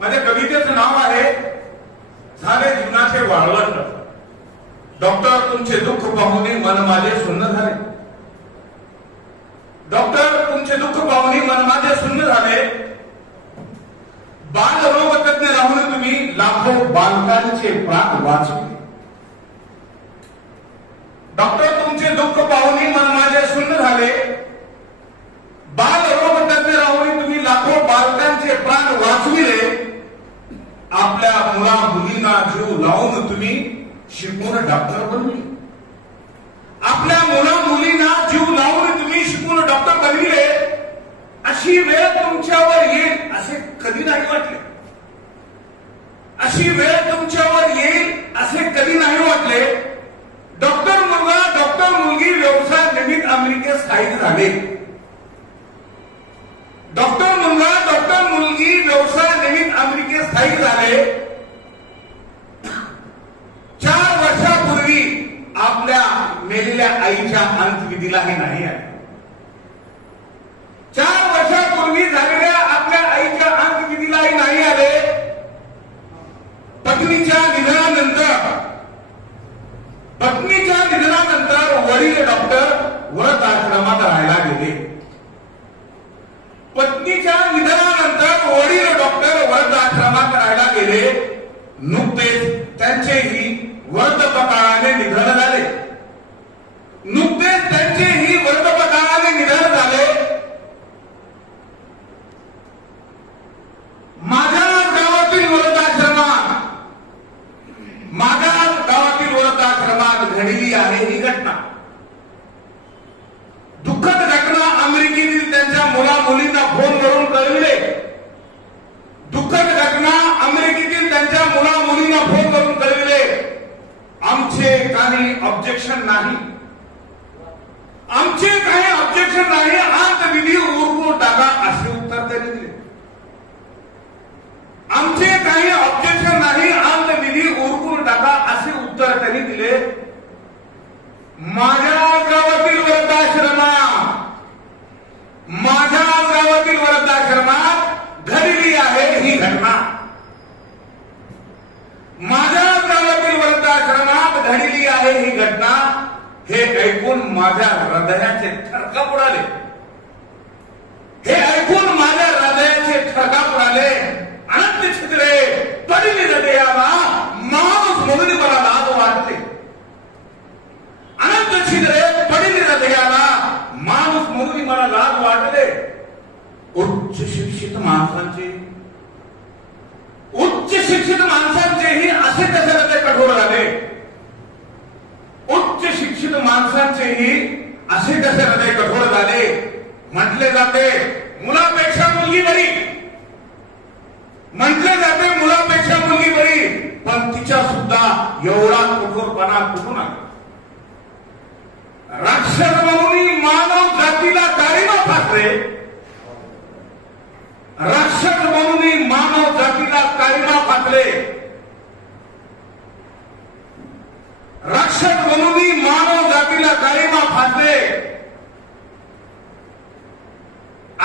माझ्या कवितेचं नाव आहे झाले जीवनाचे वाळवंट. डॉक्टर तुमचे दुःख पाहुणे मन माझे सुन्न झाले. डॉक्टर तुमचे दुःख पाहुणे मन माझे सुन्न झाले. बालरोग तज्ञ राहून तुम्ही लाखो बालकांचे प्राण वाचवले. डॉक्टर तुमचे दुःख पाहुणे मन माझे सुन्न झाले. बालरोग तज्ञ राहून तुम्ही लाखो बालकांचे प्राण वाचविले. आपल्या मुला मुलींना जीव लावून तुम्ही शिकून डॉक्टर बनविले. आपल्या मुला मुलींना जीव लावून तुम्ही शिकून डॉक्टर बनविले. अशी वेळ तुमच्यावर येईल असे कधी नाही वाटले. अशी वेळ तुमच्यावर येईल असे कधी नाही वाटले. डॉक्टर मुलगा डॉक्टर मुलगी व्यवसाय निमित्त अमेरिकेत स्थायिक झाले. डॉक्टर मुलगा डॉक्टर मुलगी व्यवसाय निमित्त अमेरिकेत स्थायिक झाले. 4 वर्षापूर्वी आपल्या मेलेल्या आईच्या अंत्यविधीलाही नाही आले. 4 वर्षापूर्वी झालेल्या आपल्या आईच्या अंत्यविधीलाही नाही आले. पत्नीच्या निधनानंतर वडील डॉक्टर व्रत आश्रमात राहायला गेले. पत्नीच्या निधनानंतर वडील डॉक्टर व्रत आश्रमात राहायला गेले. नुकतेच त्यांचेही वृद्धपकाळाने निधन झाले. नुकतेच त्यांचेही वृद्धपकाळाने निधन झाले. माझ्या गावातील वृद्धाश्रमात घडली आहे ही घटना. दुःखद घटना अमेरिकेतील त्यांच्या मुला मुलींना फोनवरून कळविले. दुःखद घटना अमेरिकेतील त्यांच्या मुला मुलींना फोनवरून कळविले. आमचे काही ऑब्जेक्शन नाही. आमचे काही ऑब्जेक्शन नाही. अंतविधी उरकून टाका असे उत्तर त्यांनी दिले. आमचे काही ऑब्जेक्शन नाही. अंतविधी उरकून टाका असे उत्तर त्यांनी दिले. माझ्या गावातील वृद्धाश्रमात घडली आहे ही घटना. माझ्या गावातील वृद्धाश्रमात घडली आहे ही घटना. हे ऐकून माझ्या हृदयाचे ठणका उडाले. हे ऐकून माझ्या हृदयाचे ठणका उडाले. अनंत छिद्रे पडली हृदयाला माणूस म्हणून मला लाज वाटते. अनंत छिद्रे पडली हृदयाला माणूस म्हणून मला लाज वाटले. उच्च शिक्षित माणसांचेही असे कसे हृदय कठोर झाले. उच्च शिक्षित माणसांचेही असे कसे हृदय कठोर झाले. म्हटले जाते मुलापेक्षा मुलगी बरी. म्हटले जाते मुलापेक्षा मुलगी बरी. पण तिच्या सुद्धा एवढा कठोरपणा कुठून आला. राक्षस म्हणून मानव जातीला काळीमा फासले. राक्षस म्हणून मानव जातीला काळीमा फासले. राक्षस म्हणून मानव जातीला काळीमा फासले.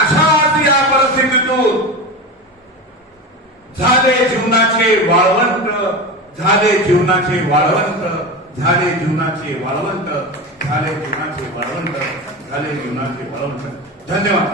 अशाच या परिस्थितीतून झाले जीवनाचे वाळवंट. झाले जीवनाचे वाळवंट. झाले जीवनाचे वाळवंट. झाले जीवनाचे वाळवंट. झाले जीवनाचे वाळवंट. धन्यवाद.